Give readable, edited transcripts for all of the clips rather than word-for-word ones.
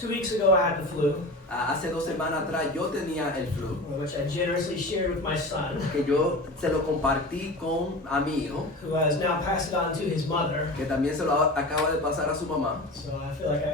2 weeks ago I had the flu, Hace 2 semanas atrás yo tenía el flu, which I generously shared with my son, que yo se lo compartí a mi hijo, who has now passed it on to his mother. que también se lo acaba de pasar a su mamá. So I feel like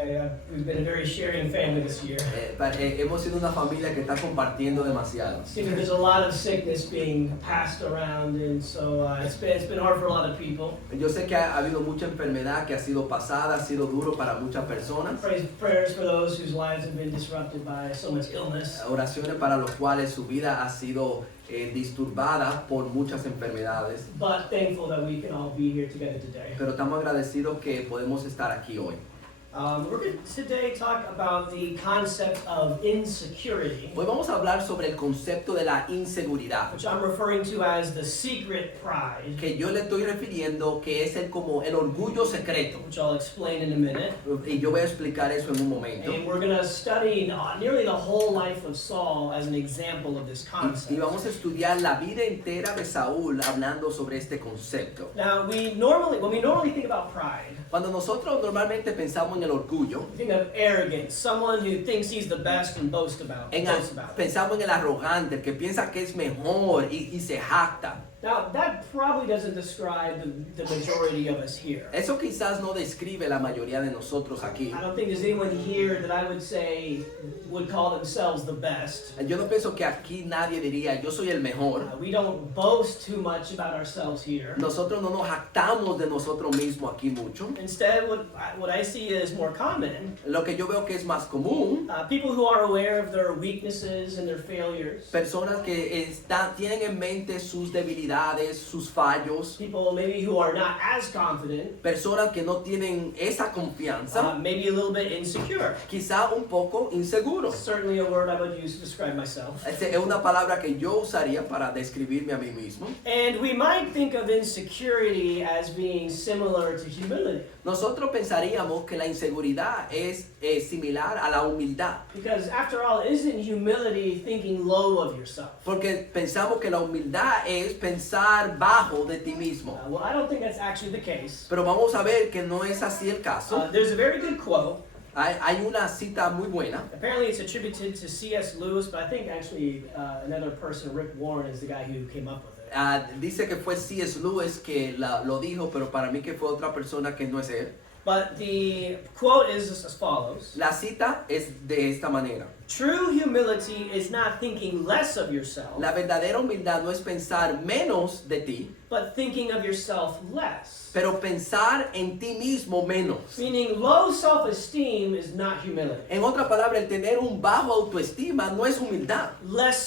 we've been a very sharing family this year. Hemos sido una familia que está compartiendo demasiado. It seems like there's a lot of sickness being passed around, and so it's been hard for a lot of people. Yo sé que ha habido mucha enfermedad que ha sido pasada, ha sido duro para muchas personas. Prayers for those whose lives have been disrupted by so much illness. Oraciones para los cuales su vida ha sido disturbada por muchas enfermedades. But thankful that we can all be here together today. Pero estamos agradecidos que podemos estar aquí hoy. We're going to today talk about the concept of insecurity, Hoy vamos a hablar sobre el concepto de la inseguridad, which I'm referring to as the secret pride, que yo le estoy refiriendo que es como el orgullo secreto. which I'll explain in a minute. Y yo voy a explicar eso en un momento. And we're going to study nearly the whole life of Saul as an example of this Y concept. vamos a estudiar la vida entera de Saúl hablando sobre este concepto. Now, when we normally think about pride, Cuando nosotros normalmente pensamos en el orgullo, we think of arrogance, someone who thinks he's the best and boasts about it. pensamos en el arrogante, el que piensa que es mejor y se jacta. Now, that probably doesn't describe the majority of us here. Eso quizás no describe la mayoría de nosotros aquí. I don't think there's anyone here that I would say would call themselves the best. Yo no pienso que aquí nadie diría, yo soy el mejor. We don't boast too much about ourselves here. Nosotros no nos jactamos de nosotros mismos aquí mucho. Instead, what I see is more common. Lo que yo veo que es más común, People who are aware of their weaknesses and their failures. personas que tienen en mente sus debilidades, sus fallos, People maybe who are not as confident. personas que no tienen esa confianza, Maybe a little bit insecure. quizá un poco inseguros. Certainly a word I would use to describe myself. Es una palabra que yo usaría para describirme a mí mismo. And we might think of insecurity as being similar to humility. Nosotros pensaríamos que la inseguridad es similar a la humildad, Because after all, isn't humility thinking low of yourself? porque pensamos que la humildad es pensar bajo de ti mismo. Well, I don't think that's actually the case. Pero vamos a ver que no es así el caso. There's a very good quote. Hay una cita muy buena. Apparently it's attributed to C.S. Lewis, but I think actually another person, Rick Warren, is the guy who came up with it. Dice que fue C.S. Lewis que lo dijo, pero para mí que fue otra persona que no es él. But the quote is as follows. La cita es de esta manera. True humility is not thinking less of yourself, La verdadera humildad no es pensar menos de ti, but thinking of yourself less. pero pensar en ti mismo menos. Meaning low self-esteem is not humility. En otra palabra, el tener un bajo autoestima no es humildad. Less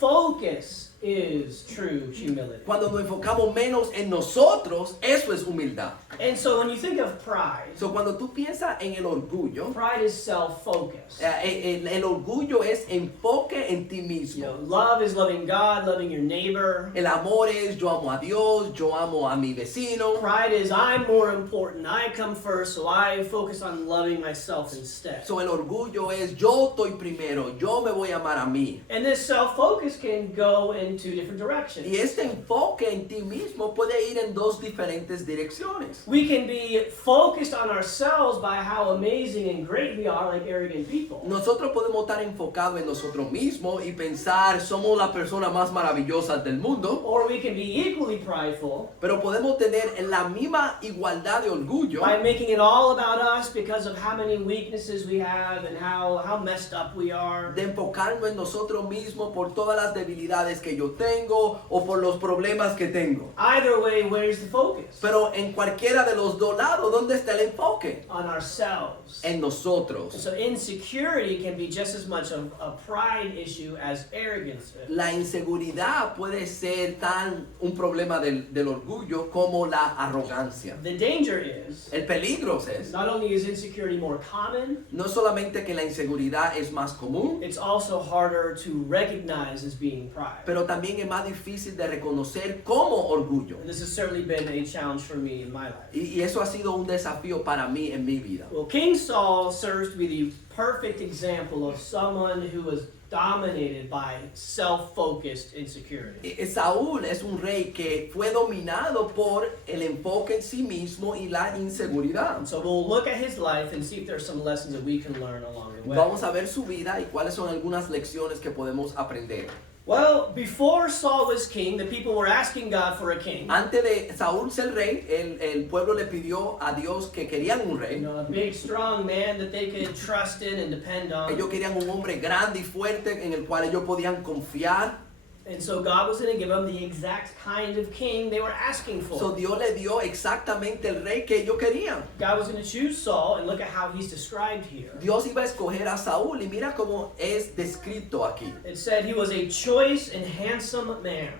self-focus is true humility. Cuando nos enfocamos menos en nosotros, eso es humildad. And so when you think of pride, So, cuando tú piensas en el orgullo, pride is self-focus. el orgullo es enfoque en ti You mismo. know, love is loving God, loving your neighbor. El amor es yo amo a Dios, yo amo a mi vecino. Pride is I'm more important, I come first, so I focus on loving myself instead. So, el orgullo es yo estoy primero, yo me voy a amar a mí. And this self-focus can go in two different directions. Y este enfoque en ti mismo puede ir en dos diferentes direcciones. We can be focused on ourselves by how amazing and great we are, like arrogant people. Nosotros podemos estar enfocados en nosotros mismos y pensar somos las personas más maravillosas del mundo, Or we can be equally prideful pero podemos tener la misma igualdad de orgullo by making it all about us because of how many weaknesses we have and how messed up we are. de enfocarnos en nosotros mismos por todas las debilidades que yo tengo o por los problemas que tengo. Either way, where's the focus? Pero en cualquiera de los dos lados, ¿dónde está el enfoque? On ourselves. En nosotros. So insecurity can be just as much a pride issue as arrogance is. La inseguridad puede ser tan un problema del orgullo como la arrogancia. The danger is, El peligro es, not only is insecurity more common, no solamente que la inseguridad es más común, it's also harder to recognize as being pride. pero también es más difícil de reconocer como orgullo. And this has certainly been a challenge for me in my life. Y eso ha sido un desafío para mí en mi vida. Well, King Saul serves to be the perfect example of someone who was dominated by self-focused insecurity. Saúl es un rey que fue dominado por el enfoque en sí mismo y la inseguridad. And so we'll look at his life and see if there's some lessons that we can learn along the way. Vamos a ver su vida y cuáles son algunas lecciones que podemos aprender. Well, before Saul was king, the people were asking God for a king. Antes de Saúl ser rey, el pueblo le pidió a Dios que querían un You rey. know, a big, strong man that they could trust in and depend on. Ellos querían un hombre grande y fuerte en el cual ellos podían confiar. And so God was going to give them the exact kind of king they were asking for. So Dios le dio exactamente el rey que ellos querían. God was going to choose Saul, and look at how he's described here. Dios iba a escoger a Saúl y mira cómo es descrito aquí. It said he was a choice and handsome man,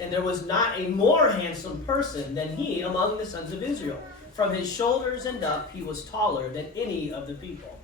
and there was not a more handsome person than he among the sons of Israel. From his shoulders and up, he was taller than any of the people.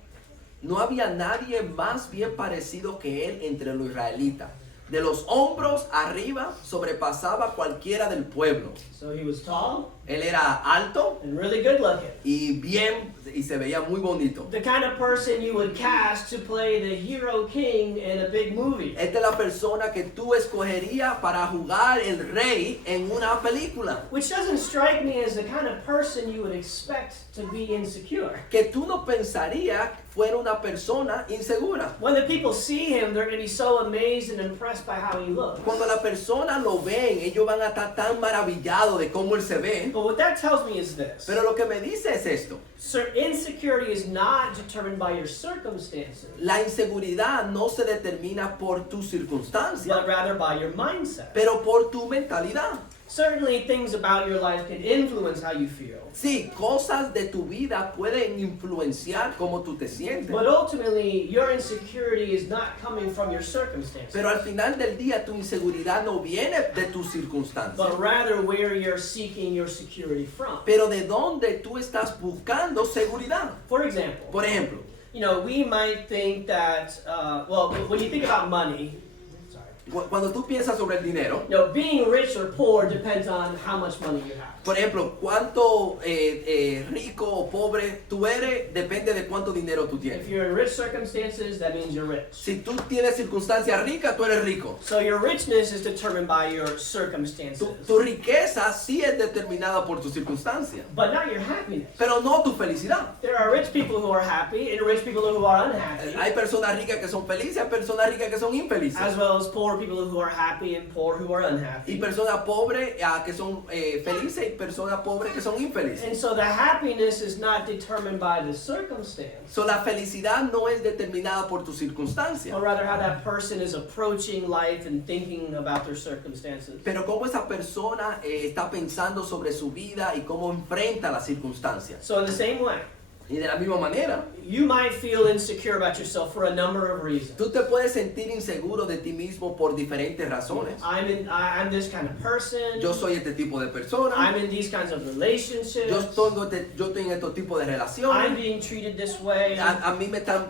No había nadie más bien parecido que él entre los israelitas. De los hombros arriba sobrepasaba cualquiera del pueblo. So he was tall Él era alto and really good looking. y se veía muy bonito. The kind of person you would cast to play the hero king in a big movie. Esta es la persona que tú escogerías para jugar el rey en una película. Which doesn't strike me as the kind of person you would expect to be insecure. Que tú no pensarías fuera una persona insegura. When the people see him, they're going to be so amazed and impressed by how he looks. Cuando la persona lo ven, ellos van a estar tan maravillados de cómo él se ve. But what that tells me is this. Pero lo que me dice es esto. Sir, insecurity is not determined by your circumstances, La inseguridad no se determina por tu circunstancia, but rather by your mindset. pero por tu mentalidad. Certainly, things about your life can influence how you feel. Sí, cosas de tu vida pueden influenciar cómo tú te sientes. But ultimately, your insecurity is not coming from your circumstances, Pero al final del día tu inseguridad no viene de tus circunstancias. but rather where you're seeking your security from. Pero de dónde tú estás buscando seguridad. For example, Por ejemplo, you know, we might think that, well, when you think about money, cuando tú piensas sobre el dinero, you know, being rich or poor depends on how much money you have. por ejemplo, cuánto rico o pobre tú eres depende de cuánto dinero tú If tienes. you're in rich circumstances, that means you're rich. Si tú tienes circunstancias ricas, tú eres rico. So your richness is determined by your circumstances, Tu riqueza sí es determinada por tus circunstancias, but not your happiness. pero no tu felicidad. There are rich people who are happy and rich people who are unhappy, Hay personas ricas que son felices, hay personas ricas que son infelices. as well as poor people who are happy and poor who are Y unhappy. personas pobres que son felices y personas pobres que son infelices. And so the happiness is not determined by the circumstance, So, la felicidad no es determinada por tu circunstancia, but rather how that person is approaching life and thinking about their circumstances. pero cómo esa persona está pensando sobre su vida y cómo enfrenta las circunstancias. So in the same way, Y de la misma manera, you might feel insecure about yourself for a number of reasons. tú te puedes sentir inseguro de ti mismo por diferentes razones. I'm this kind of person. Yo soy este tipo de persona, I'm in these kinds of relationships. yo estoy en estos tipos de I'm relaciones, being treated this way. a mí me están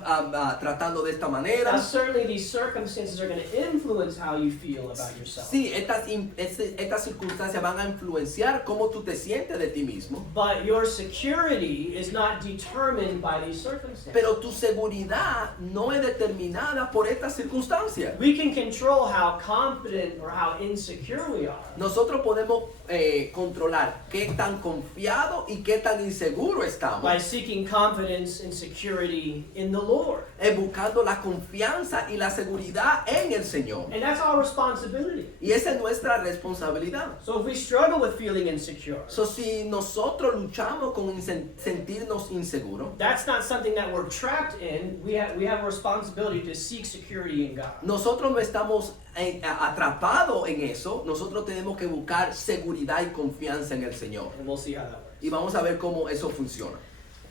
tratando de esta manera. Now, certainly these circumstances are going to influence how you feel about yourself. Sí, estas circunstancias van a influenciar cómo tú te sientes de ti mismo. But your security is not determined by these circumstances. Pero tu seguridad no es determinada por estas circunstancias. We can control how confident or how insecure we are Nosotros podemos controlar qué tan confiado y qué tan inseguro estamos. by seeking confidence and security in the Lord. Buscando la confianza y la seguridad en el Señor. And that's our responsibility. Y esa es nuestra responsabilidad. So if we struggle with feeling insecure, So, si nosotros luchamos con sentirnos inseguros, that's not something that we're trapped in. We have a responsibility to seek security in God. nosotros no estamos atrapados en eso. Nosotros tenemos que buscar seguridad y confianza en el Señor. And we'll see how that works. Y vamos a ver cómo eso funciona.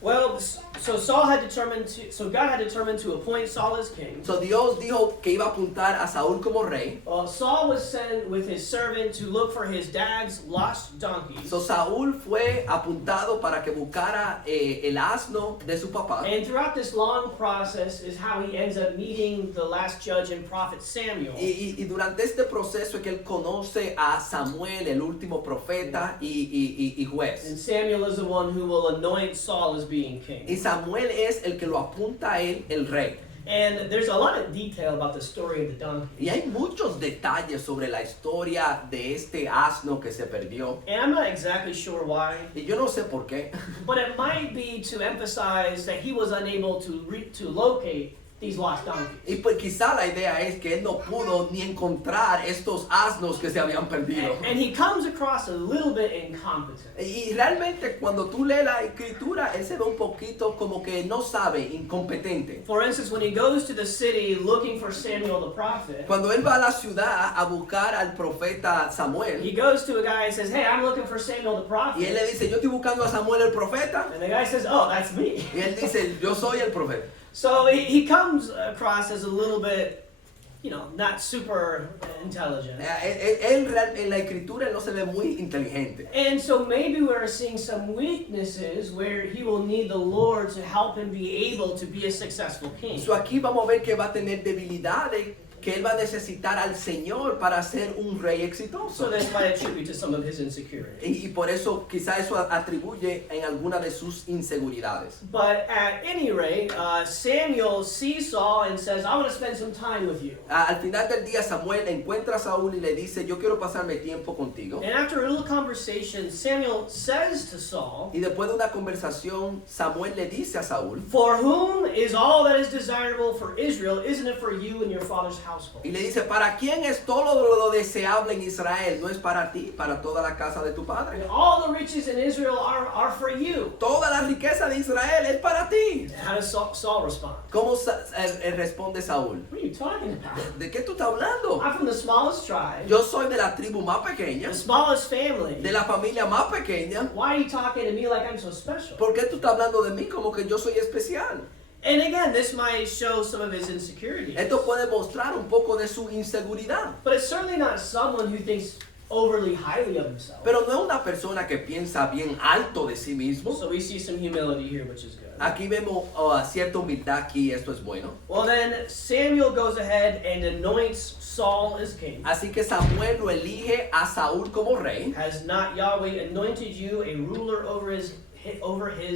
Well, so God had determined to appoint Saul as king. So Dios dijo que iba a apuntar a Saúl como rey. Saul was sent with his servant to look for his dad's lost donkeys. So Saúl fue apuntado para que buscara el asno de su papá. And throughout this long process is how he ends up meeting the last judge and prophet Samuel. Y durante este proceso es que él conoce a Samuel, el último profeta y juez. And Samuel is the one who will anoint Saul as being king. Y Samuel es el que lo apunta a él, el rey. And there's a lot of detail about the story of the donkey. Y hay muchos detalles sobre la historia de este asno que se perdió. And I'm not exactly sure why, Y yo no sé por qué. but it might be to emphasize that he was unable to locate these lost donkeys. Y pues quizá la idea es que él no pudo ni encontrar estos asnos que se habían perdido. And he comes across a little bit incompetent. Y realmente cuando tú lees la escritura, él se ve un poquito como que no sabe, incompetente. For instance, when he goes to the city looking for Samuel the prophet, Cuando él va a la ciudad a buscar al profeta Samuel, he goes to a guy and says, "Hey, I'm looking for Samuel the y él prophet." le dice, yo estoy buscando a Samuel el profeta. And the guy says, "Oh, that's me." Y él dice, yo soy el profeta. So he comes across as a little bit, not super intelligent. En la escritura él no se ve muy inteligente. And so maybe we're seeing some weaknesses where he will need the Lord to help him be able to be a successful king. So aquí vamos a ver que va a tener debilidades que él va a necesitar al Señor para ser un rey So exitoso. this might attribute to some of his insecurity. Y por eso quizá eso atribuye en alguna de sus inseguridades. But at any rate, Samuel sees Saul and says, "I want to spend some time with you." Al final del día Samuel encuentra a Saúl y le dice, yo quiero pasarme tiempo contigo. And after a little conversation, Samuel says to Saul, Y después de una conversación, Samuel le dice a Saúl, "For whom is all that is desirable for Israel? Isn't it for you and your father's household?" y le dice, ¿para quién es todo lo deseable en Israel? ¿No es para ti, para toda la casa de tu padre? And all the riches in Israel are for you. Toda la riqueza de Israel es para ti. How does Saul respond? ¿Cómo responde Saúl? What are you talking about? ¿De qué tú estás hablando? I'm from the smallest tribe, Yo soy de la tribu más pequeña, the smallest family. de la familia más pequeña. Why are you talking to me like I'm so special? ¿Por qué tú estás hablando de mí como que yo soy especial? And again, this might show some of his insecurities. Esto puede mostrar un poco de su inseguridad. But it's certainly not someone who thinks overly highly of himself. Pero no es una persona que piensa bien alto de sí mismo. So we see some humility here, which is good. Aquí vemos cierta humildad aquí, esto es bueno. Well, then Samuel goes ahead and anoints Saul as king. Así que Samuel lo elige a Saúl como rey. Has not Yahweh anointed you a ruler over his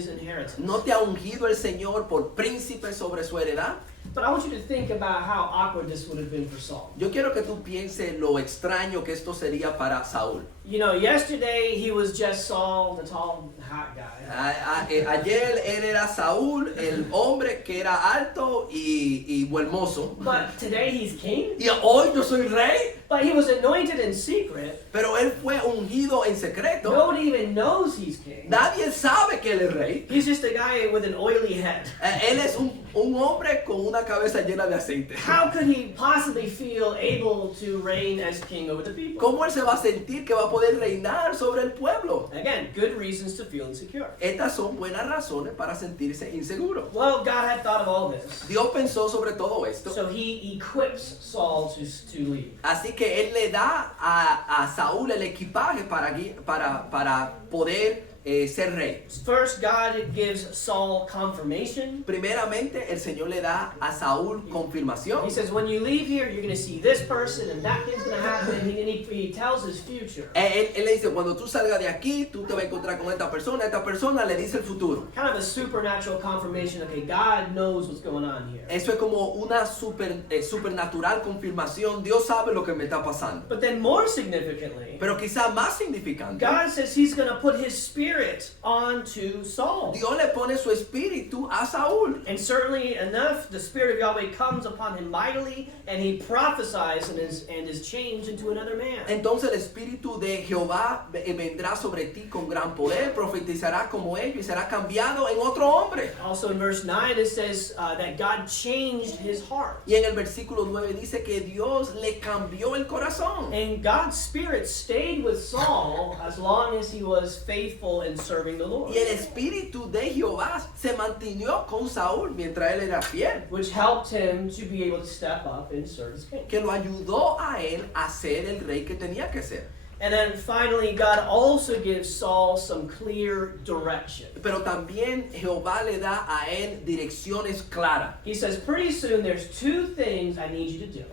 inheritance? ¿No te ha ungido el Señor por príncipe sobre su heredad? But I want you to think about how awkward this would have been for Saul. Yo quiero que tú pienses lo extraño que esto sería para Saúl. Yesterday he was just Saul, the tall, hot guy. Ayer él era Saúl, el hombre que era alto y hermoso. But today he's king. Y hoy yo soy rey, But he was anointed in secret. pero él fue ungido en secreto. Nobody even knows he's king. Nadie sabe que él es rey. He's just a guy with an oily head. Él es un hombre con una cabeza llena de aceite. How could he possibly feel able to reign as king over the people? ¿Cómo él se va a sentir que va a poder reinar sobre el pueblo? Again, good reasons to feel insecure. Estas son buenas razones para sentirse inseguro. Well, God had thought of all this. Dios pensó sobre todo esto. So he equips Saul to lead. Así que él le da a Saúl el equipaje para poder ser rey. First, God gives Saul confirmation. Primeramente, el Señor le da a Saúl confirmación. He says, when you leave here, you're going to see this person and that thing's going to happen. And he tells his future. Él le dice, cuando tú salgas de aquí, tú te vas a encontrar con esta persona le dice el futuro. Kind of a supernatural confirmation. Okay, God knows what's going on here. Eso es como una supernatural confirmación. Dios sabe lo que me está pasando. But then more significantly, Pero quizá más significante, God says he's going to put his spirit onto Saul. Dios le pone su espíritu a Saúl. And certainly enough, the Spirit of Yahweh comes upon him mightily, and he prophesies and is changed into another man. Entonces el espíritu de Jehová vendrá sobre ti con gran poder, profetizará como ellos y será cambiado en otro hombre. Also in verse 9 it says that God changed his heart. Y en el versículo 9 dice que Dios le cambió el corazón. And God's Spirit stayed with Saul as long as he was faithful faithful in serving the Lord, Y el espíritu de Jehová se mantenió con Saúl mientras él era fiel, which helped him to be able to step up and serve as king. que lo ayudó a él a ser el rey que tenía que ser. And then finally, God also gives Saul some clear direction. Pero también Jehová le da a él direcciones claras. He says, pretty soon there's two things I need you to do.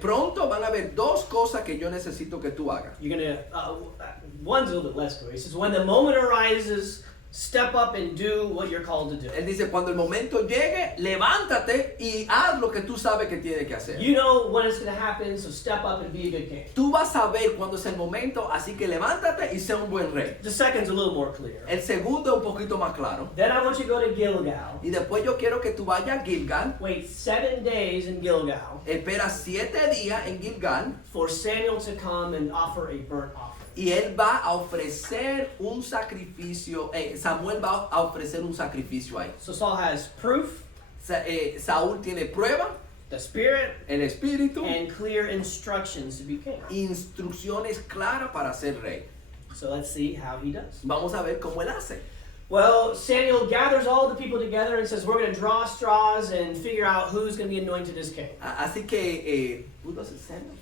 Pronto van a haber dos cosas que yo necesito que tú hagas. You're going to, one's a little bit less clear. He says, when the moment arises, step up and do what you're called to do. Él dice, cuando el momento llegue, levántate y haz lo que tú sabes que tienes que hacer. You know when it's going to happen, so step up and be a good king. Tú vas a ver cuándo es el momento, así que levántate y sé un buen rey. The second's a little more clear. El segundo es un poquito más claro. Then I want you to go to Gilgal. Y después yo quiero que tú vayas a Gilgal. Wait 7 days in Gilgal Espera 7 días en Gilgal. for Samuel to come and offer a burnt offering. Y él va a ofrecer un sacrificio. Samuel va a ofrecer un sacrificio ahí. So Saul has proof, Saúl tiene prueba, the spirit, el espíritu, and clear instructions to be king. instrucciones claras para ser rey. So let's see how he does. Vamos a ver cómo él hace. Well, Samuel gathers all the people together and says, we're going to draw straws and figure out who's going to be anointed as king. Así que, who does it, Samuel?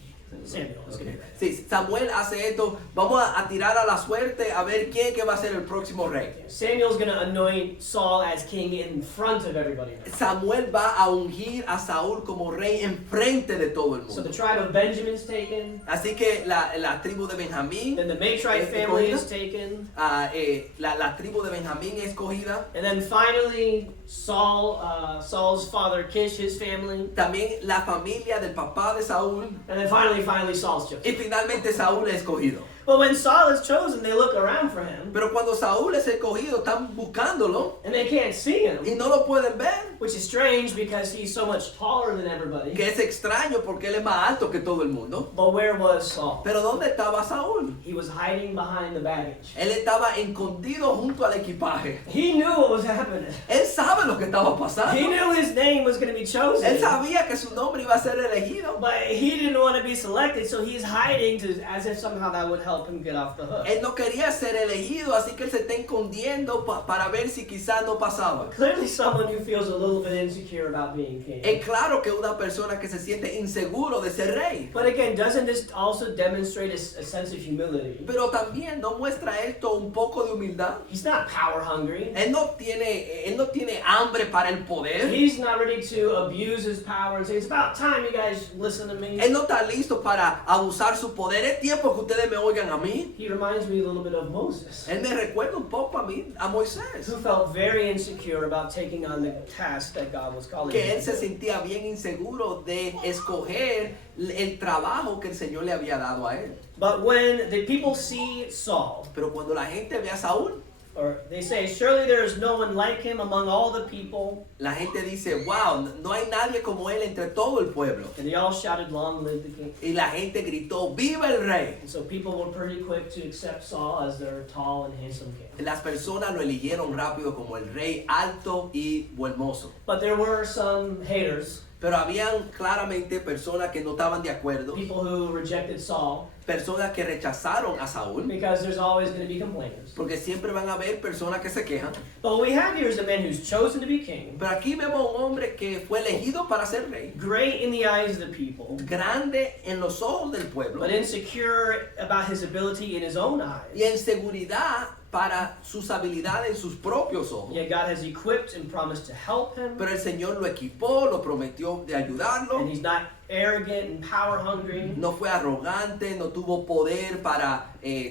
Samuel is going to do that. Sí, Samuel hace esto. Vamos a tirar a la suerte a ver quién que va a ser el próximo rey. Samuel's going to anoint Saul as king in front of everybody. Samuel va a ungir a Saúl como rey en frente de todo el So the mundo. tribe of Benjamin's taken, Así que la tribu de Benjamín, then the Matrite family is taken, la tribu de Benjamín es escogida. and then finally Saul's father Kish, his family, También la familia del papá de Saúl. and then finally Saul's chosen. Y finalmente Saúl es escogido. But when Saul is chosen, they look around for him, Pero cuando Saúl es escogido, están buscándolo and they can't see y him, no lo pueden ver. which is strange because he's so much taller than everybody. Que es extraño porque él es más alto que todo el mundo. But where was Saul? Pero ¿dónde estaba Saúl? He was hiding behind the baggage. Él estaba escondido junto al equipaje. He knew what was happening. Él sabe lo que estaba He pasando. knew his name was going to be Él chosen, sabía que su nombre iba a ser elegido. but he didn't want to be selected, so he's hiding as if somehow that would help him get off the hook. Él no quería ser elegido, así que él se está escondiendo para ver si quizás no pasaba. Clearly someone who feels a little bit insecure about being king. Es claro que una persona que se siente inseguro de ser rey. But again, doesn't this also demonstrate a sense of humility? Pero también no muestra esto un poco de humildad. He's not power hungry. Él no tiene hambre para el poder. He's not ready to abuse his power and say, it's about time you guys listen to me. Él no está listo para abusar su poder. Es tiempo que ustedes me oigan a mí. He reminds me a little bit of Moses, Él me recuerda un poco a mí, a Moisés. who felt very insecure about taking on the task that God was calling Que him él se to do. sentía bien inseguro de escoger el trabajo que el Señor le había dado a él. But when the people see Saul, Pero cuando la gente ve a Saúl, or they say, surely there is no one like him among all the people, la gente dice, wow, no hay nadie como él entre todo el pueblo. and they all shouted, long live the king. Y la gente gritó, ¡viva el rey! And so people were pretty quick to accept Saul as their tall and handsome king. Las personas lo eligieron rápido como el rey alto y hermoso. But there were some haters, Pero habían claramente personas que no estaban de acuerdo, people who rejected Saul, personas que rechazaron a Saúl, because there's always going to be complainers. porque siempre van a haber personas que se quejan. But what we have here is a man who's chosen to be king, Pero aquí vemos a un hombre que fue elegido para ser rey, great in the eyes of the people, grande en los ojos del pueblo but insecure about his ability in his own y eyes. en seguridad para sus habilidades en sus propios ojos. Yet God has equipped and promised to help him, Pero el Señor lo equipó, lo prometió de ayudarlo. and he's not arrogant and power hungry. No fue arrogante, no tuvo poder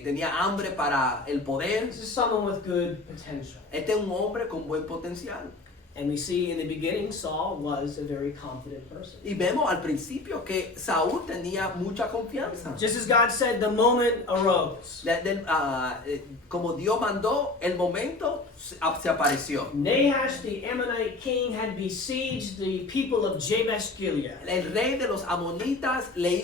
tenía hambre para el poder. This is someone with good potential. Este es un hombre con buen potencial. And we see in the beginning, Saul was a very confident person. Y vemos al principio que Saúl tenía mucha confianza. Just as God said, the moment arose. Como Dios mandó, el momento se apareció. Nahash, the Ammonite king, had besieged the people of Jabesh Gilead. El rey de los amonitas le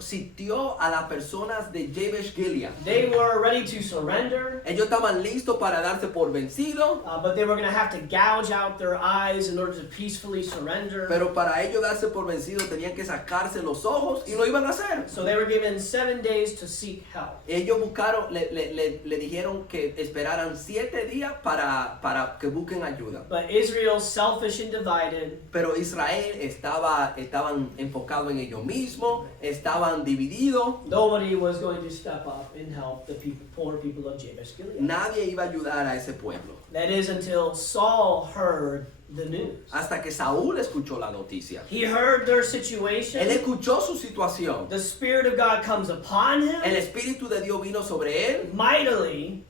sitió a las personas de Jabesh Gilead. They were ready to surrender, Ellos estaban listos para darse por vencidos, but they were going to have to gouge out their eyes in order to peacefully surrender. pero para ellos darse por vencidos tenían que sacarse los ojos y lo iban a hacer. So they were given 7 days to seek help. Ellos buscaron, le dijeron que esperaran 7 días para que busquen ayuda. But Israel, selfish and divided, Pero Israel estaban enfocados en ellos mismos, estaban divididos. nobody was going to step up and help the poor people of Jabesh Gilead. Nadie iba a ayudar a ese pueblo. That is until Saul heard the news. Hasta que Saúl escuchó la noticia. He heard their Él situation. escuchó su situación. The Spirit of God comes upon El him Espíritu de Dios vino sobre él, mightily,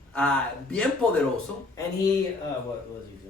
bien poderoso. and he, what was he doing?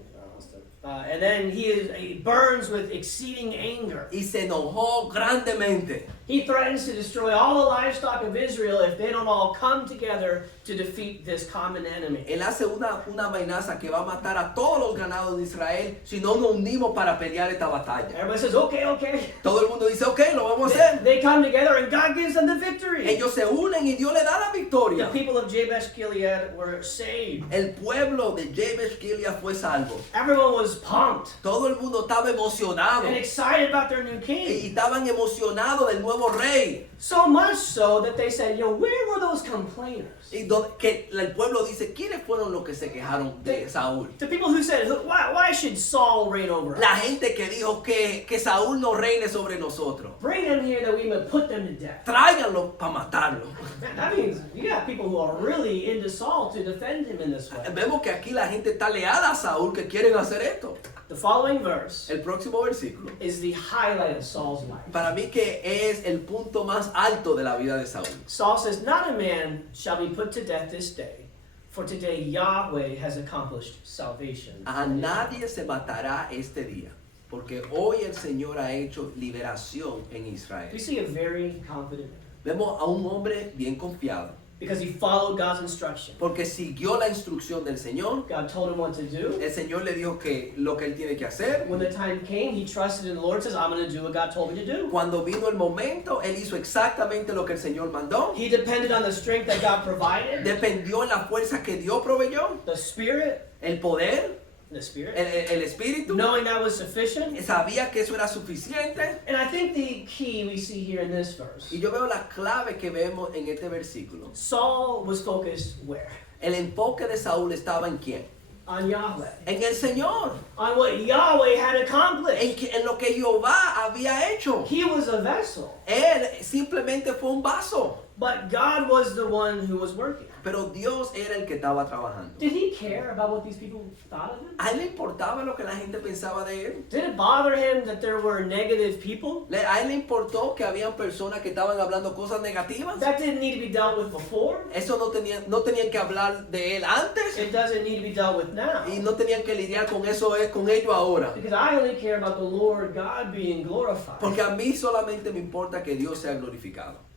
And then he burns with exceeding anger. Y se enojó grandemente. He threatens to destroy all the livestock of Israel if they don't all come together to defeat this common enemy. Él hace una amenaza que va a matar a todos los ganados de Israel si no nos unimos para pelear esta batalla. Everybody says, okay. Todo el mundo dice, ok, lo vamos a hacer. They come together and God gives them the victory. Ellos se unen y Dios le da la The victoria. people of Jabesh Gilead were saved. El pueblo de Jabesh Gilead fue salvo. Everyone was pumped Todo el mundo estaba emocionado and excited about their new y king. estaban emocionados del nuevo rey. So much so that they said, where were those complainers? Y que el pueblo dice, ¿quiénes fueron los que se quejaron de Saúl? The people who said, why should Saul reign over us? La gente que dijo que Saúl no reine sobre nosotros. Bring them here that we may put them to death. Tráiganlo para matarlo. That means you got people who are really into Saul to defend him in this way. Vemos que aquí la gente está leada a Saúl que quieren hacer esto. The following verse El próximo versículo, is the highlight of Saul's life. para mí que es el punto más alto de la vida de Saúl. Saul says, not a man shall be put to death this day, for today Yahweh has accomplished salvation. A nadie se matará este día, porque hoy el Señor ha hecho liberación en Israel. We see a very confident man Vemos a un hombre bien confiado, because he followed God's instruction. porque siguió la instrucción del Señor. God told him what to do. El Señor le dijo que lo que él tiene que hacer. When the time came, he trusted in the Lord, says, I'm going to do what God told me to do. Cuando vino el momento, él hizo exactamente lo que el Señor mandó. He depended on the strength that God provided, Dependió en la fuerza que Dios proveyó, the Spirit, el poder, the Spirit, el espíritu. knowing that was sufficient. Sabía que eso era suficiente. And I think the key we see here in this verse, Y yo veo la clave que vemos en este versículo. Saul was focused where? El enfoque de Saúl estaba en quién? On Yahweh. En el Señor. On what Yahweh had accomplished. En lo que Jehová había hecho. He was a vessel, Él simplemente fue un vaso. but God was the one who was working. Pero Dios era el que estaba trabajando. Did he care about what these people thought of him? ¿A él le importaba lo que la gente pensaba de él? Did it bother him that there were negative people? ¿A él le importó que habían personas que estaban hablando cosas negativas? That didn't need to be dealt with before. Eso no tenían que hablar de él antes It doesn't need to be dealt with now. y no tenían que lidiar con eso con ello ahora. Because I only care about the Lord God being glorified. Porque a mí solamente me importa que Dios sea glorificado.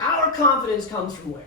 Our confidence comes from where?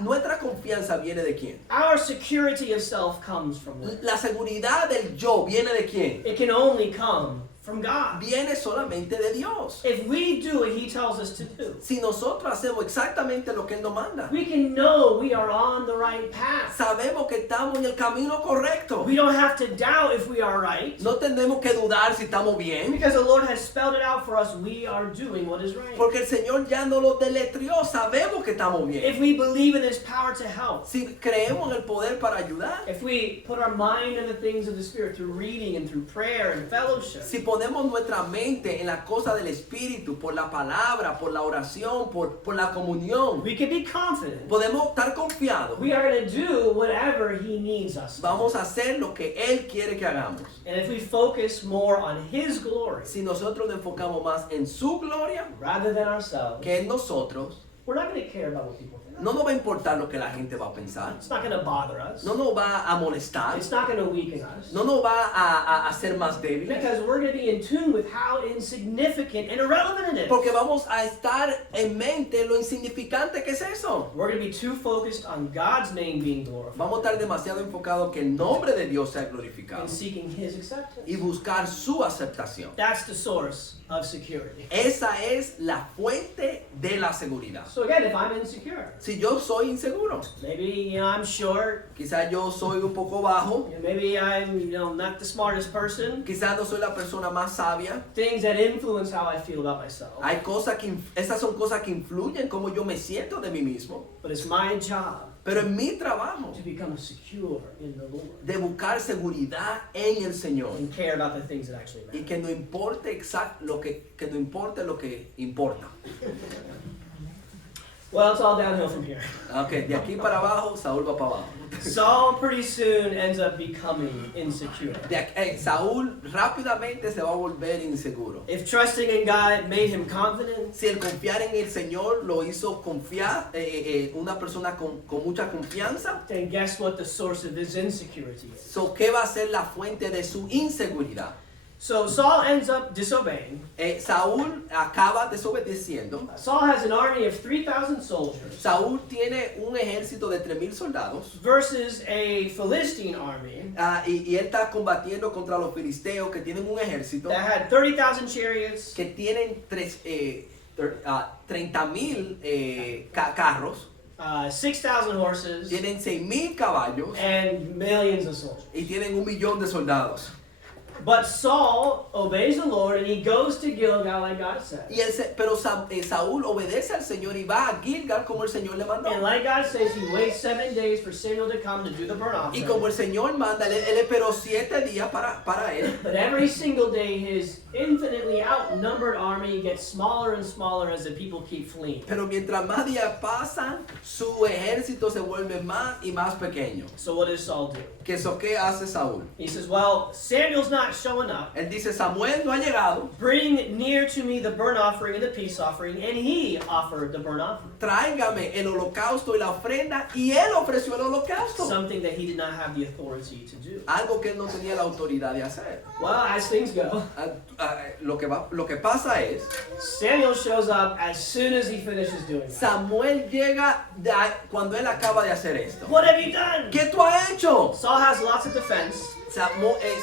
Nuestra confianza viene de quién? Our security of self comes from where? La seguridad del yo viene de quién? It can only come from God. Viene solamente de Dios. If we do what He tells us to do, Si nosotros hacemos exactamente lo que Él nos manda, we can know we are on the right path. sabemos que estamos en el camino correcto. We don't have to doubt if we are right. No tenemos que dudar si estamos bien, Because the Lord has spelled it out for us, we are doing what is right. porque el Señor ya nos lo deletreó, sabemos que estamos bien. If we believe in His power to help, Si creemos en el poder para ayudar, if we put our mind in the things of the Spirit through reading and through prayer and fellowship, si ponemos nuestra mente en la cosa del Espíritu, por la palabra, por la oración, por la comunión, we can be confident podemos estar confiados. we are going to do whatever He needs us to. Vamos a hacer lo que Él quiere que hagamos. And if we focus more on His glory Si nosotros nos enfocamos más en su gloria rather than ourselves, que en nosotros, we're not going to care about what people think. No nos va a importar lo que la gente va a pensar. It's not going to bother us. No nos va a molestar. It's not going to weaken us. No nos va a hacer más débiles. Because we're going to be in tune with how insignificant and irrelevant it is. Porque vamos a estar en mente lo insignificante que es eso. We're going to be too focused on God's name being glorified Vamos a estar demasiado enfocados que el nombre de Dios sea glorificado and seeking His acceptance. y buscar su aceptación. That's the source of security. Esa es la fuente de la seguridad. So again, if I'm insecure, Si yo soy inseguro, maybe I'm short, quizás yo soy un poco bajo, maybe I'm not the smartest person, quizás no soy la persona más sabia. things that influence how I feel about myself. Hay cosas esas son cosas que influyen cómo yo me siento de mí mismo. But it's my job Pero en mi trabajo to become secure in the Lord de buscar seguridad en el Señor and care about the things that actually y matter. que no importe que no importe lo que importa. Well, it's all downhill from here. Okay, de aquí para abajo, Saúl va para abajo. Saul pretty soon ends up becoming insecure. Saúl rápidamente se va a volver inseguro. If trusting in God made him confident, Si el confiar en el Señor lo hizo confiar, una persona con mucha confianza, then guess what the source of his insecurity is? so, ¿qué va a ser la fuente de su inseguridad? So Saul ends up disobeying. Saúl acaba desobedeciendo. Saul has an army of 3,000 soldiers Saúl tiene un ejército de 3,000 soldados. versus a Philistine army Y él está combatiendo contra los filisteos que tienen un ejército that had 30,000 chariots, que tienen 30,000 carros, 6,000 horses, tienen 6,000 caballos and millions of soldiers. y tienen 1,000,000 de soldados. But Saul obeys the Lord and he goes to Gilgal like God said. Pero Saúl obedece al Señor y va a Gilgal como el Señor le mandó. And like God says, he waits 7 days for Samuel to come to do the burnt Y offering. como el Señor manda, él esperó 7 días para él. But every single day, his infinitely outnumbered army gets smaller and smaller as the people keep fleeing. Pero mientras más días pasan, su ejército se vuelve más y más pequeño. So what does Saul do? ¿Qué hace Saúl? He says, well, Samuel's not showing up. Él dice, Samuel no ha llegado. Bring near to me the burnt offering and the peace offering. And he offered the burnt offering. Tráigame el holocausto y la ofrenda. Y él ofreció el holocausto. Something that he did not have the authority to do. Algo que él no tenía la autoridad de hacer. Well, as things go, Lo que pasa es, Samuel shows up as soon as he finishes doing that. Samuel llega cuando él acaba de hacer esto. What have you done? ¿Qué tú has hecho? Saul has lots of defense.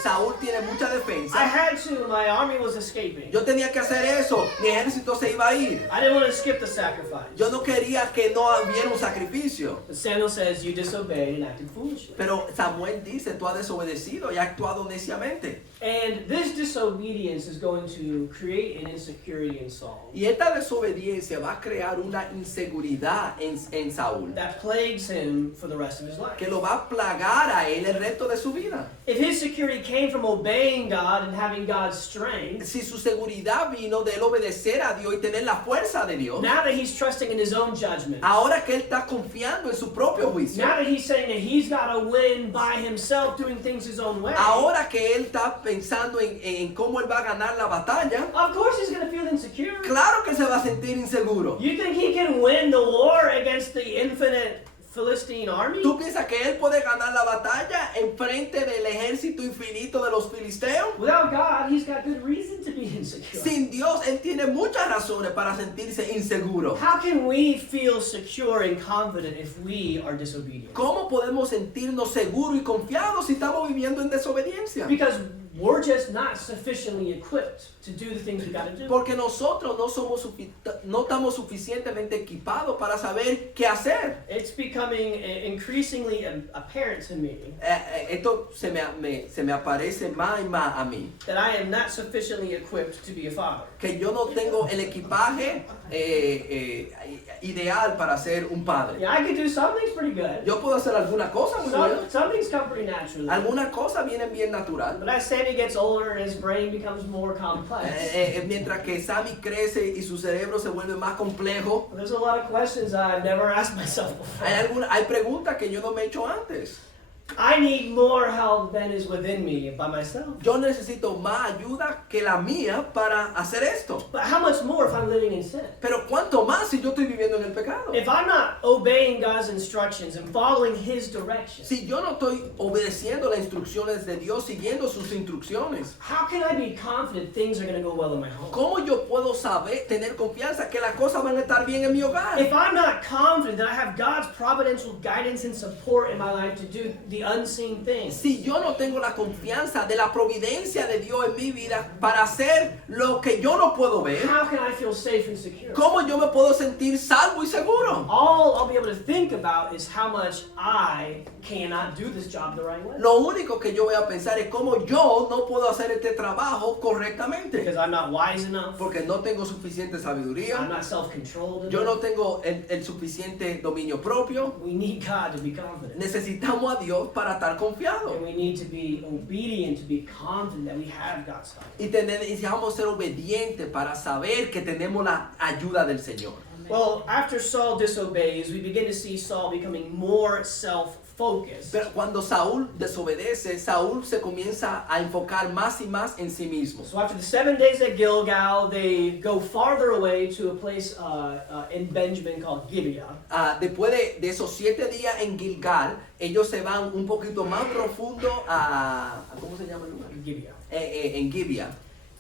Saúl tiene mucha I defensa. had to. My army was escaping. Yo tenía que hacer eso. Mi ejército se iba a ir. I didn't want to skip the sacrifice. Yo no quería que no hubiera un sacrificio. But Samuel says, you disobeyed and acted foolishly. Pero Samuel dice, tú has desobedecido y has actuado neciamente. And this disobedience is going to create an insecurity in Saul Y esta desobediencia va a crear una inseguridad en Saúl that plagues him for the rest of his life. que lo va a plagar a él el resto de su vida. If his security came from obeying God and having God's strength, Si su seguridad vino de él obedecer a Dios y tener la fuerza de Dios, now that he's trusting in his own judgment, ahora que él está confiando en su propio juicio, now that he's saying that he's got to win by himself doing things his own way, ahora que él está pensando en cómo él va a ganar la batalla, of course he's going to feel insecure. claro que se va a sentir inseguro. You think he can win the war against the infinite Philistine army? ¿Tú piensas que él puede ganar la batalla en frente del ejército infinito de los filisteos? Without God, he's got good reason to be insecure. Sin Dios, él tiene muchas razones para sentirse inseguro. How can we feel secure and confident if we are disobedient? ¿Cómo podemos sentirnos seguros y confiados si estamos viviendo en desobediencia? Because we're just not sufficiently equipped to do the things we got to do. Porque nosotros no estamos suficientemente equipados para saber qué hacer. It's becoming increasingly apparent to me Esto se me aparece más y más a mí. that I am not sufficiently equipped to be a father. Que yo no tengo el equipaje ideal para ser un padre. Yeah, I could do some things pretty good. Yo puedo hacer alguna cosa muy buena. Some things come pretty naturally. Algunas cosas vienen bien natural. But as Sammy gets older and his brain becomes more complex, Mientras que Sammy crece y su cerebro se vuelve más complejo, there's a lot of questions I've never asked myself before. hay preguntas que yo no me he hecho antes. I need more help than is within me by myself. Yo necesito más ayuda que la mía para hacer esto. But how much more if I'm living in sin? Pero cuánto más si yo estoy viviendo en el pecado. If I'm not obeying God's instructions and following His direction, Si yo no estoy obedeciendo las instrucciones de Dios, siguiendo sus instrucciones, how can I be confident things are going to go well in my home? ¿cómo yo puedo saber, tener confianza que las cosas van a estar bien en mi hogar? If I'm not confident that I have God's providential guidance and support in my life to do the unseen things, Si yo no tengo la confianza de la providencia de Dios en mi vida para hacer lo que yo no puedo ver, how can I feel safe and secure? ¿cómo yo me puedo sentir salvo y seguro? All I'll be able to think about is how much I cannot do this job the right way. Lo único que yo voy a pensar es cómo yo no puedo hacer este trabajo correctamente. Because I'm not wise enough, Porque no tengo suficiente I'm sabiduría, not self-controlled yo enough. no tengo el suficiente dominio propio. We need God to be confident. Necesitamos a Dios para estar confiados. And we need to be obedient to be confident that we have God's help. Y necesitamos ser obedientes para saber que tenemos la ayuda del Señor. Well, after Saul disobeys, we begin to see Saul becoming more self-focused. Pero cuando Saúl desobedece, Saúl se comienza a enfocar más y más en sí mismo. So after the 7 days at Gilgal, they go farther away to a place in Benjamin called Gibeah. Después de esos 7 días en Gilgal, ellos se van un poquito más profundo ¿cómo se llama el lugar? Gibeah. En Gibeah.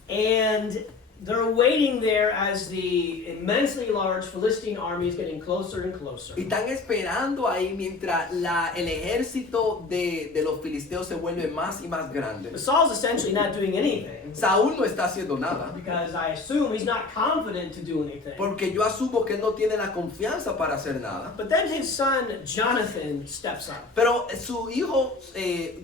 And they're waiting there as the immensely large Philistine army is getting closer and closer. Y están esperando ahí mientras el ejército de los filisteos se vuelve más y más grande. But Saul's essentially not doing anything Saúl no está haciendo nada, because I assume he's not confident to do anything. porque yo asumo que él no tiene la confianza para hacer nada. But then his son Jonathan steps up. Pero su hijo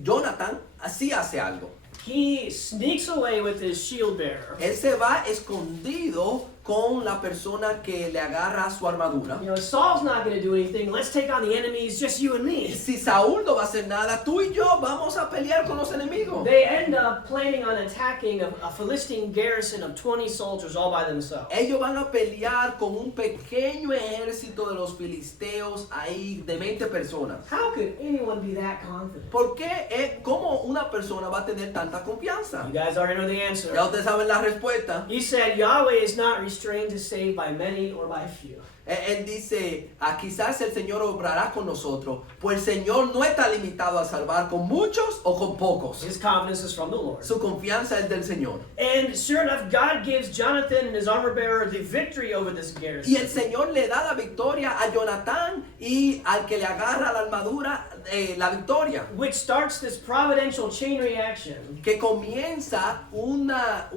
Jonathan sí hace algo. He sneaks away with his shield bearer. Él se va escondido con la persona que le agarra su armadura. You know, Saul's not going to do anything. Let's take on the enemies, just you and me. Si Saúl no va a hacer nada, tú y yo vamos a pelear con los enemigos. They end up planning on attacking a Philistine garrison of 20 soldiers all by themselves. Ellos van a pelear con un pequeño ejército de los filisteos ahí de 20 personas. How could anyone be that confident? ¿Por qué? ¿Cómo una persona va a tener tanta confianza? You guys already know the answer. Ya ustedes saben la respuesta. He said, Yahweh is not restrained to save by many or by few. Él dice, quizás el Señor obrará con nosotros, pues el Señor no está limitado a salvar con muchos o con pocos. His confidence is from the Lord. Su confianza es del Señor. And sure enough, God gives Jonathan and his armor bearer the victory over this garrison. Y el Señor le da la victoria a Jonatán y al que le agarra la armadura, la victoria. Which starts this providential chain reaction. Que comienza una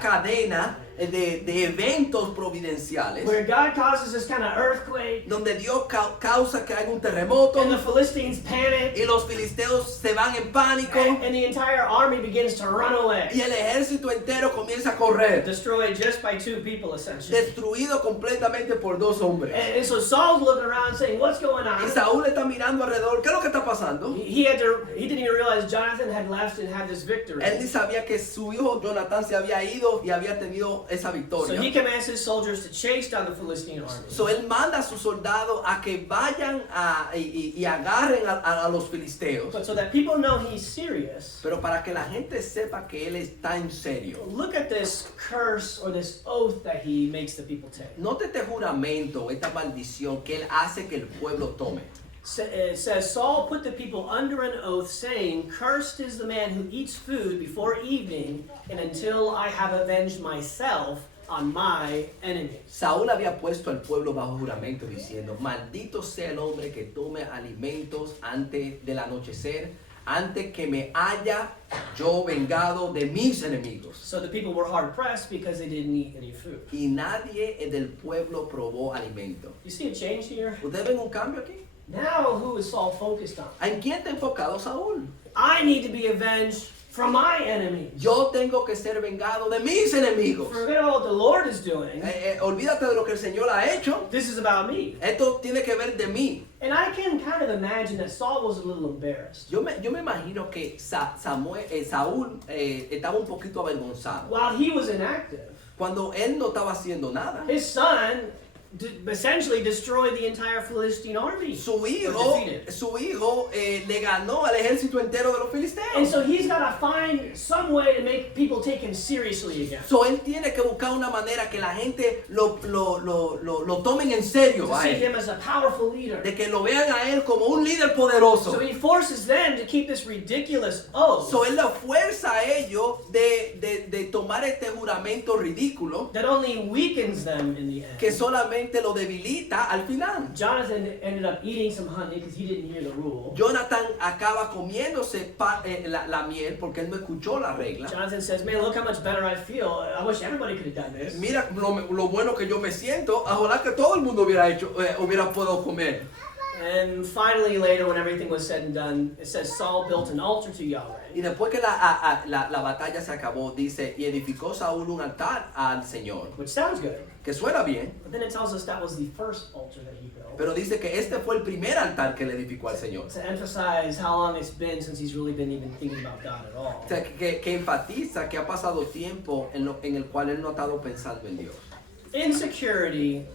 cadena de eventos providenciales Where God causes this kind of earthquake. donde Dios causa que haya un terremoto And the Philistines panic. y los filisteos se van en pánico And the entire army begins to run away. y el ejército entero comienza a correr, Destroyed just by 2 people, essentially. destruido completamente por 2 hombres. And so Saul's looking around saying, what's going Y on? Saúl está mirando alrededor, ¿qué es lo que está pasando? He didn't even realize Jonathan had left and had this victory. Él ni sabía que su hijo Jonatán se había ido y había tenido esa So he victoria. commands his soldiers to chase down the Philistine army. So él manda a sus soldados a que vayan y agarren a los filisteos. But so that people know he's serious, Pero para que la gente sepa que él está en serio. look at this curse or this oath that he makes the people take. Note este juramento, esta maldición que él hace que el pueblo tome. It says, Saul put the people under an oath, saying, Cursed is the man who eats food before evening, and until I have avenged myself on my enemy. Saúl había puesto al pueblo bajo juramento diciendo, maldito sea el hombre que tome alimentos antes del anochecer, antes que me haya yo vengado de mis enemigos. So the people were hard pressed because they didn't eat any food. Y nadie del pueblo probó alimento. You see a change here? ¿Ustedes ven un cambio aquí? Now who is Saul focused on? ¿En quién está enfocado Saúl? I need to be avenged from my enemies. Yo tengo que ser vengado de mis enemigos. Forget about what the Lord is doing. Olvídate de lo que el Señor ha hecho. This is about me. Esto tiene que ver de mí. And I can kind of imagine that Saul was a little embarrassed. Yo me imagino que Saúl estaba un poquito avergonzado While he was inactive, cuando él no estaba haciendo nada. his son essentially destroyed the entire Philistine army. Su Or hijo, defeated. le ganó al ejército entero de los And filisteos. so he's got to find some way to make people take him seriously again. So él tiene que buscar una manera que la gente lo tomen en serio To a see él, him as a powerful leader. de que lo vean a él como un líder poderoso. So he forces them to keep this ridiculous oath So él la fuerza a ellos de tomar este juramento ridículo that only weakens them in the end. que solamente lo debilita al final. Jonathan ended up eating some honey because he didn't hear the rule. Jonathan acaba comiéndose la miel porque él no escuchó la regla. Jonathan says, man, look how much better I feel. I wish everybody could have done this. Mira lo bueno que yo me siento. Ojalá que todo el mundo hubiera podido comer. And finally, later, when everything was said and done, it says Saul built an altar to Yahweh. Y después que la batalla se acabó, dice, y edificó Saúl un altar al Señor. Which sounds good. Que suena bien, But then it tells us that was the first altar that he built. pero dice que este fue el primer altar que le edificó al Señor. To emphasize how long it's been since he's really been even thinking about God at all. O sea, que enfatiza que ha pasado tiempo en el cual él no ha estado pensando en Dios. Insecurity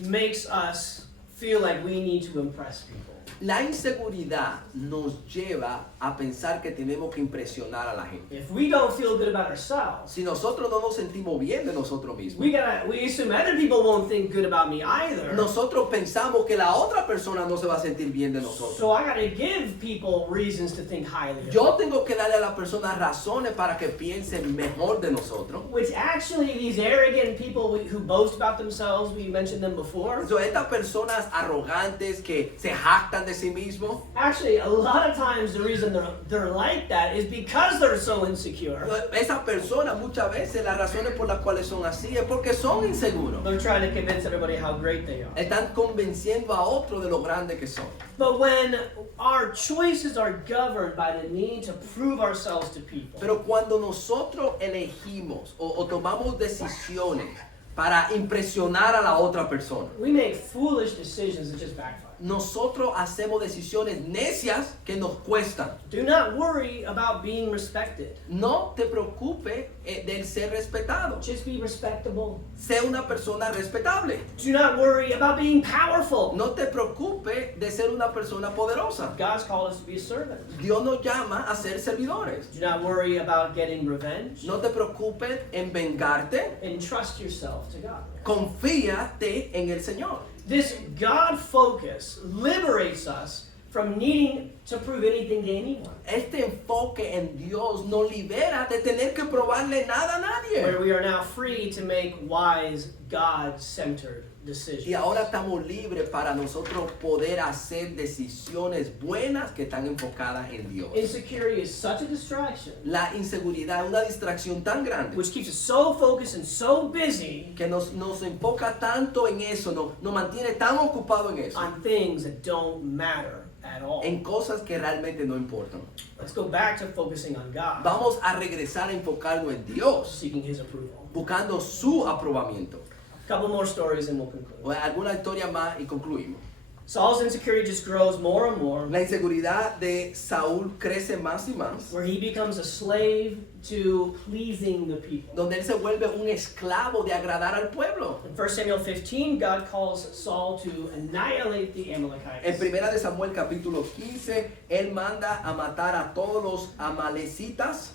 makes us feel like we need to impress people. La inseguridad nos lleva a pensar que tenemos que impresionar a la gente. If we don't feel good about ourselves, Si nosotros no nos sentimos bien de nosotros mismos, we assume other people won't think good about me either. nosotros pensamos que la otra persona no se va a sentir bien de nosotros. So I gotta give people reasons to think highly of Yo me. tengo que darle a la persona razones para que piensen mejor de nosotros. Which actually, these arrogant people who boast about themselves, we mentioned them before. So, estas personas arrogantes que se jactan de sí mismos, Actually, a lot of times the reason they're like that is because they're so insecure. esas personas muchas veces las razones por las cuales son así es porque son inseguros. They're trying to convince everybody how great they are. Están convenciendo a otros de lo grande que son. But when our choices are governed by the need to prove ourselves to people, Pero cuando nosotros elegimos o tomamos decisiones para impresionar a la otra persona, we make foolish decisions that just backfire. nosotros hacemos decisiones necias que nos cuestan. Do not worry about being respected. No te preocupes del ser respetado. Just be respectable. Sé una persona respetable. Do not worry about being powerful. No te preocupes de ser una persona poderosa. God's called us to be a servant. Dios nos llama a ser servidores. Do not worry about getting revenge. No te preocupes en vengarte. Entrust yourself to God. Confíate en el Señor. This God focus liberates us from needing to prove anything to anyone. Este enfoque en Dios nos libera de tener que probarle nada a Where nadie. we are now free to make wise, God-centered decisions. Y ahora estamos libres para nosotros poder hacer decisiones buenas que están enfocadas en Dios. Insecurity is such a distraction, La inseguridad es una distracción tan grande which keeps us so focused and so busy que nos enfoca tanto en eso, nos mantiene tan ocupados en eso, on things that don't matter at all. en cosas que realmente no importan. Let's go back to focusing on God, Vamos a regresar a enfocarnos en Dios, seeking His approval. buscando su aprobamiento. A couple more stories and we'll conclude. O alguna historia más y concluimos. Saul's insecurity just grows more and more, La inseguridad de Saúl crece más y más, where he becomes a slave to pleasing the people. donde él se vuelve un esclavo de agradar al pueblo. In 1 Samuel 15, God calls Saul to annihilate the En Amalekites. 1 de Samuel capítulo 15, él manda a matar a todos los amalecitas,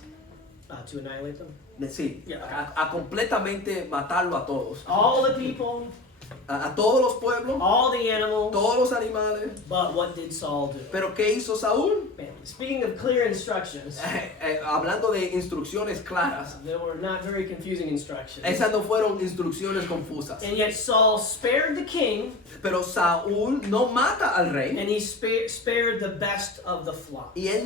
To annihilate them. sí, Yeah. a completamente matarlo a todos, All the people, a todos los pueblos, all the animals. todos los animales. But what did Saul do? Pero ¿qué hizo Saúl? Man, speaking of clear instructions, Hablando de instrucciones claras, there were not very confusing instructions. esas no fueron instrucciones confusas. And yet Saul spared the king, Pero Saúl no mata al rey. and he spared the best of the flock. Y él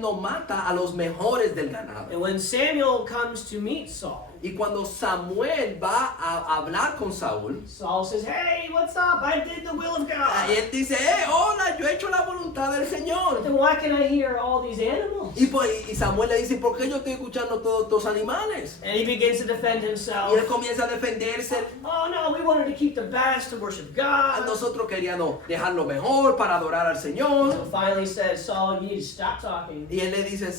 no mata a los mejores del ganado. And when Samuel comes to meet Saul, Y cuando Samuel va a hablar con Saúl, Saul says, "Hey, what's up? I did the will of God." y él dice, hola, yo he hecho la voluntad del Señor. Then why can I hear all these animals? Y Samuel le dice, ¿por qué yo estoy escuchando todos estos animales? And he begins to defend Y himself. él comienza a defenderse. Oh no, we wanted to keep the best to worship God. Nosotros queríamos dejar lo mejor para adorar al So Señor. finally says, Saul, you need to stop talking. Y él le dice,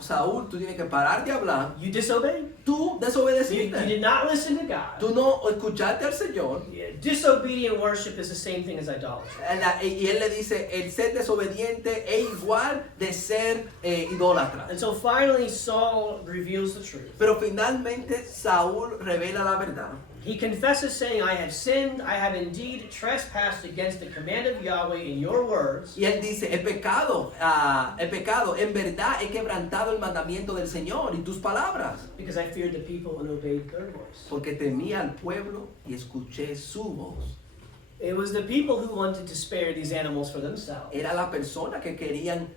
Saúl, tú tienes que parar de hablar. You disobeyed. Tú tú You desobedeciste. did not listen to God. Tú no escuchaste al Señor. Yeah, disobedient worship is the same thing as idolatry. Y él le dice, el ser desobediente es igual de ser idólatra. And so finally, Saul reveals the truth. Pero finalmente Saúl revela la verdad. He confesses, saying, I have sinned, I have indeed trespassed against the command of Yahweh in your words. Y él dice, he pecado, en verdad he quebrantado el mandamiento del Señor y tus palabras. Because I feared the people and obeyed their voice. Porque temí al pueblo y escuché su voz. It was the people who wanted to spare these animals for themselves. Era la persona que querían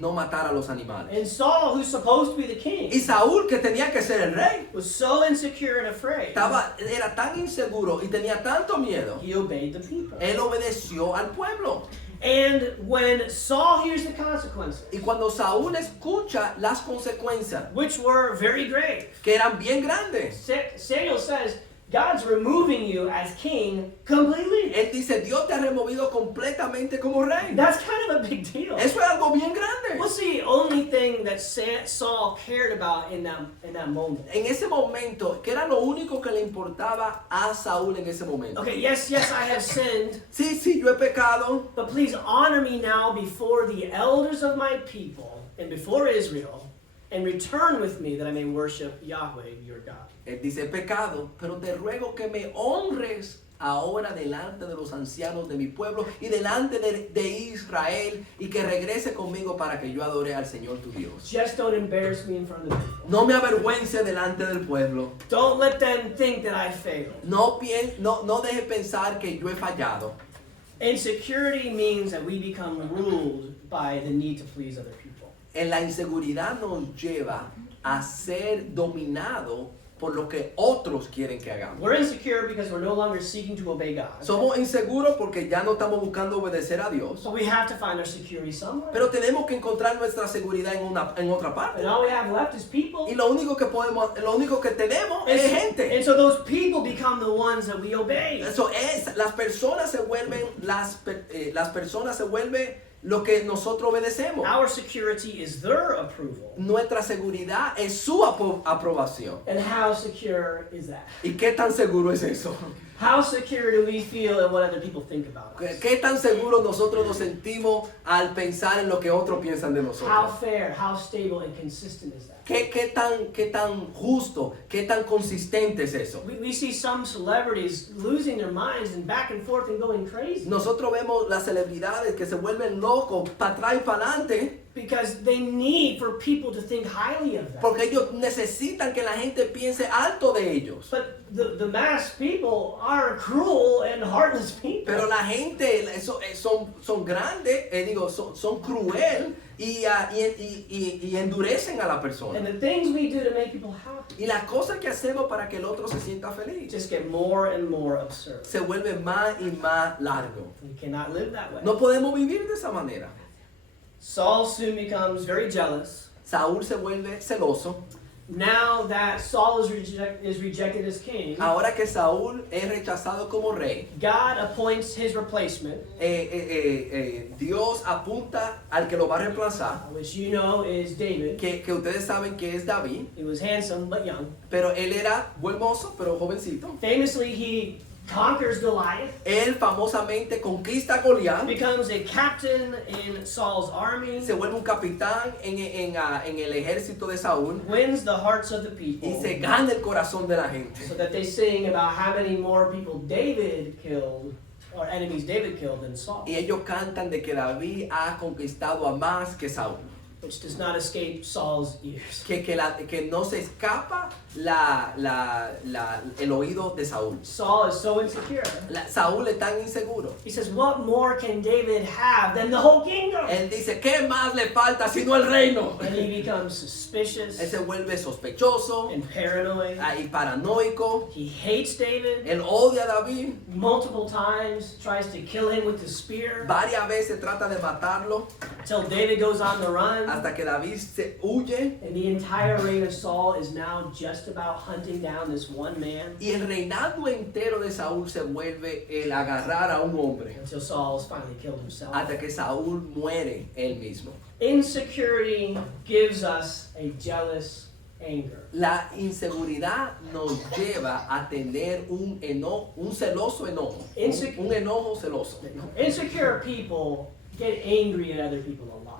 no matar a los animales. And Saul, who's supposed to be the Y king, Saúl, que tenía que ser el rey, was so insecure and afraid, era tan inseguro y tenía tanto miedo. he obeyed the people. Él obedeció al pueblo. And when Saul hears the consequences, Y cuando Saúl escucha las consecuencias, which were very grave, que eran bien grandes, Samuel says, God's removing you as king completely. él dice, Dios te ha removido completamente como rey. That's kind of a big deal. Eso es algo bien grande. What's the only thing that Saul cared about in that moment? En ese momento, que era lo único que le importaba a Saúl en ese momento. Okay, yes, I have sinned, Sí, yo he pecado, but please honor me now before the elders of my people and before Israel, and return with me that I may worship Yahweh, your God. él dice, he pecado, pero te ruego que me honres ahora delante de los ancianos de mi pueblo y delante de Israel y que regrese conmigo para que yo adore al Señor tu Dios. Just don't embarrass me in front of the people. No me avergüence delante del pueblo. Don't let them think that I failed. No deje pensar que yo he fallado. Insecurity means that we become ruled by the need to please other people. En la inseguridad nos lleva a ser dominado por lo que otros quieren que hagamos. We're insecure because we're no longer seeking to obey God. Somos inseguros porque ya no estamos buscando obedecer a Dios. So we have to find our security somewhere. Pero tenemos que encontrar nuestra seguridad en otra parte. And all we have left is people. Y lo único que tenemos es gente. And so those people become the ones that we obey. Eso es, las personas se vuelven lo que nosotros obedecemos. Our security is their approval. Nuestra seguridad es su aprobación. And how secure is that? ¿Y qué tan seguro es eso? How secure do we feel in what other people think about us? ¿Qué tan seguros nosotros nos sentimos al pensar en lo que otros piensan de How nosotros? fair, how stable and consistent is that? ¿Qué tan justo, qué tan consistente es eso? We see some celebrities losing their minds and back and forth and going crazy Nosotros vemos las celebridades que se vuelven locos para atrás y para adelante because they need for people to think highly of them. porque ellos necesitan que la gente piense alto de ellos. But the mass people are cruel and heartless people. Pero la gente son grandes, son cruel y endurecen a la persona. And the things we do to make people happy Y las cosas que hacemos para que el otro se sienta feliz just get more and more absurd. se vuelve más y más largo. We cannot live that way. No podemos vivir de esa manera. Saul soon becomes very jealous. Saúl se vuelve celoso. Now that Saul is rejected as king, Ahora que Saúl es rechazado como rey, God appoints his replacement, Dios apunta al que lo va a reemplazar, which you know is David. que ustedes saben que es David, He was handsome but young. pero él era buen mozo, pero jovencito. Famously, he conquers Goliath, Él famosamente conquista a Goliat, becomes a captain in Saul's army, se vuelve un capitán en el ejército de Saúl wins the hearts of the people, y se gana el corazón de la gente. so that they sing about how many more people David killed, or enemies David killed than Saul, Y ellos cantan de que David ha conquistado a más que Saúl. which does not escape Saul's ears. Que no se escapa el oído de Saúl. Saul is so insecure. Saúl es tan inseguro. He says, what more can David have than the whole kingdom? Él dice, ¿qué más le falta sino el reino? And he becomes suspicious Él se vuelve sospechoso and paranoid. y paranoico. He hates David. Él odia a David. Multiple times tries to kill him with the spear Varias veces trata de matarlo until David goes on the run. hasta que David se huye. And the entire reign of Saul is now just about hunting down this one man Y el reinado entero de Saúl se vuelve el agarrar a un hombre until Saul's finally killed himself. hasta que Saúl muere él mismo. Insecurity gives us a jealous anger. La inseguridad nos lleva a tener un celoso enojo. Un enojo celoso. Insecure people get angry at other people a lot.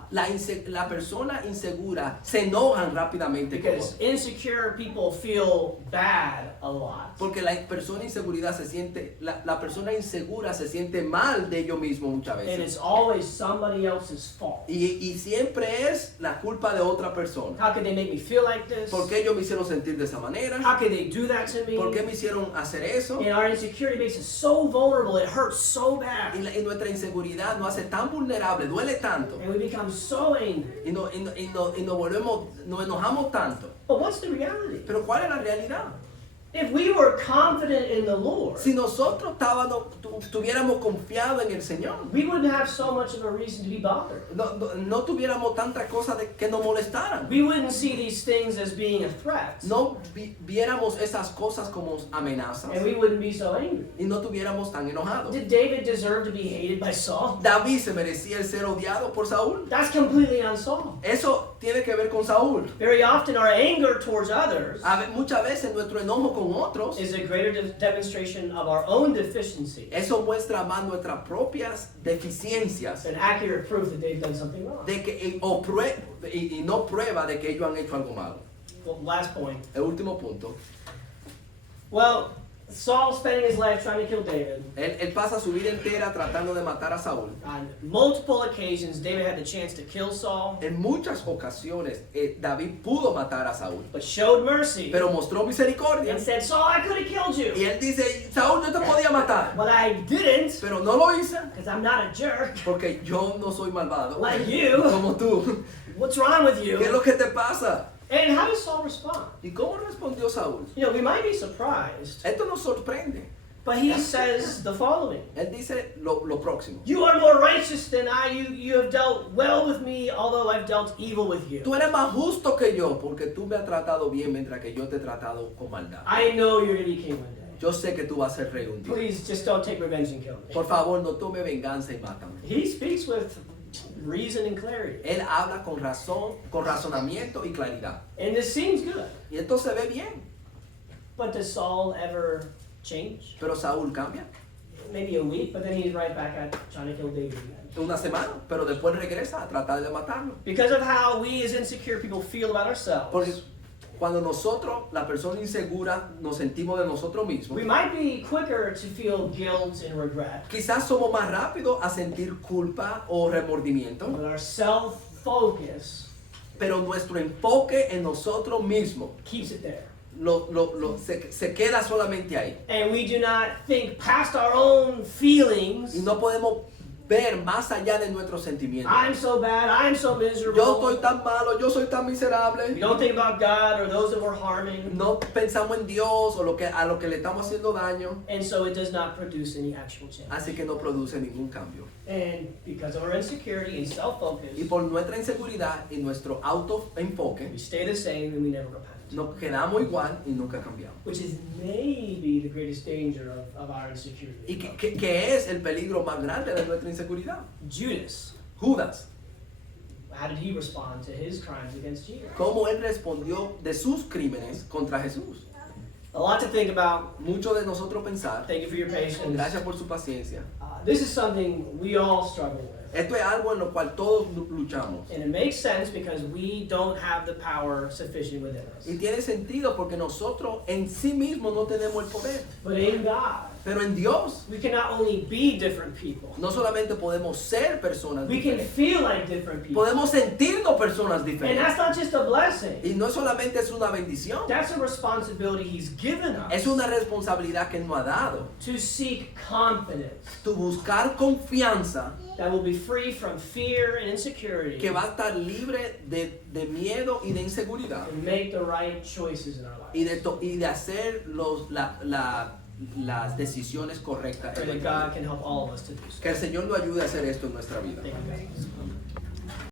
La persona insegura se enojan rápidamente con Because otros. insecure people feel bad a lot. Porque la persona la persona insegura se siente mal de ellos mismos muchas And veces. it's always somebody else's fault. Y siempre es la culpa de otra persona. How could they make me feel like this? ¿Por qué ellos me hicieron sentir de esa manera? How could they do that to me? ¿Por qué me hicieron hacer eso? And our insecurity makes us so vulnerable, it hurts so bad. Y nuestra inseguridad nos hace tan vulnerable, duele tanto. And we become so angry. Y nos enojamos tanto. But what's the reality? Pero ¿cuál es la realidad? If we were confident in the Lord, Si nosotros tuviéramos confiado en el Señor, we wouldn't have so much of a reason to be bothered. no tuviéramos tantas cosas que nos molestaran. We wouldn't see these things as being a threat. No viéramos esas cosas como amenazas And we wouldn't be so angry. y no tuviéramos tan enojados. Did David deserve to be hated by Saul? David se merecía el ser odiado por Saúl. That's completely on Saul. Eso tiene que ver con Saúl. Very often our anger towards others Muchas veces nuestro enojo con otros, is a greater demonstration of our own deficiency. eso muestra más nuestras propias deficiencias It's an accurate proof that they've done something wrong. y no prueba de que ellos han hecho algo malo. Well, last point. El último punto. Well, Saul spending his life trying to kill David. Él pasa su vida entera tratando de matar a Saúl. On multiple occasions, David had the chance to kill Saul, En muchas ocasiones David pudo matar a Saúl, but showed mercy pero mostró misericordia. and said, Saul, I could have killed Y you. él dice, Saúl, yo te podía matar, But I didn't, pero no lo hice because I'm not a jerk porque yo no soy malvado like you. como tú. What's wrong with ¿Qué es you? lo que te pasa? And how does Saul respond? ¿Y cómo respondió Saúl? You know, we might be surprised, Esto nos sorprende. but he says the following. Él dice lo próximo. You are more righteous than I. You have dealt well with me, although I've dealt evil with you. Tú eres más justo que yo porque tú me has tratado bien mientras que yo te he tratado con maldad. I know you're going to be king one day. Yo sé que tú vas a ser rey un día. Please just don't take revenge and kill me. Por favor, no tome venganza y mátame. He speaks with reason and clarity. Él habla con razón, con razonamiento y claridad. And this seems good. Y esto se ve bien. But does Saul ever change? Pero Saúl cambia. Maybe a week, but then he's right back at trying to kill David again. Una semana, pero después regresa a tratar de matarlo. Because of how we as insecure people feel about Porque ourselves, cuando nosotros, la persona insegura, nos sentimos de nosotros mismos, we might be quicker to feel guilt and regret. quizás somos más rápidos a sentir culpa o remordimiento, But our self-focus pero nuestro enfoque en nosotros mismos keeps it there. se queda solamente ahí. And we do not think past our own feelings. Y no podemos ver más allá de nuestros sentimientos. I'm so bad, I'm so Yo miserable. estoy tan malo, yo soy tan We miserable. don't think about God or those that we're harming. No pensamos en Dios o a lo que le estamos haciendo daño. And so it does not produce any actual change. Así que no produce ningún cambio. And because of our insecurity and Y self-focus, por nuestra inseguridad y nuestro autoenfoque, we stay the same and we never repent. nos quedamos igual y nunca cambiamos. Which is maybe the greatest danger of our ¿Y insecurity. qué es el peligro más grande de nuestra inseguridad? Judas, Judas. how did he respond to his crimes against Jesus? ¿Cómo él respondió de sus crímenes contra Jesús? A lot to think about. Mucho de nosotros pensar. Thank you for your patience. Gracias por su paciencia. This is something we all struggle with. Esto es algo en lo cual todos luchamos. And it makes sense because we don't have the power sufficient within us. Y tiene sentido porque nosotros en sí mismos no tenemos el poder. But in God, Pero en Dios we can not only be different people, no solamente podemos ser personas we can diferentes, feel like different people. podemos sentirnos personas And diferentes. that's not just a blessing. Y no solamente es una bendición, That's a responsibility He's given us es una responsabilidad que Él nos ha dado. to seek confidence Tu buscar confianza that will be free from fear and insecurity que va a estar libre de miedo y de inseguridad and make the right choices in our lives. y de hacer las decisiones correctas. Pray en that nuestra vida. God can help all of us to do so. Que el Señor nos ayude a hacer esto en nuestra vida. Thank you, guys.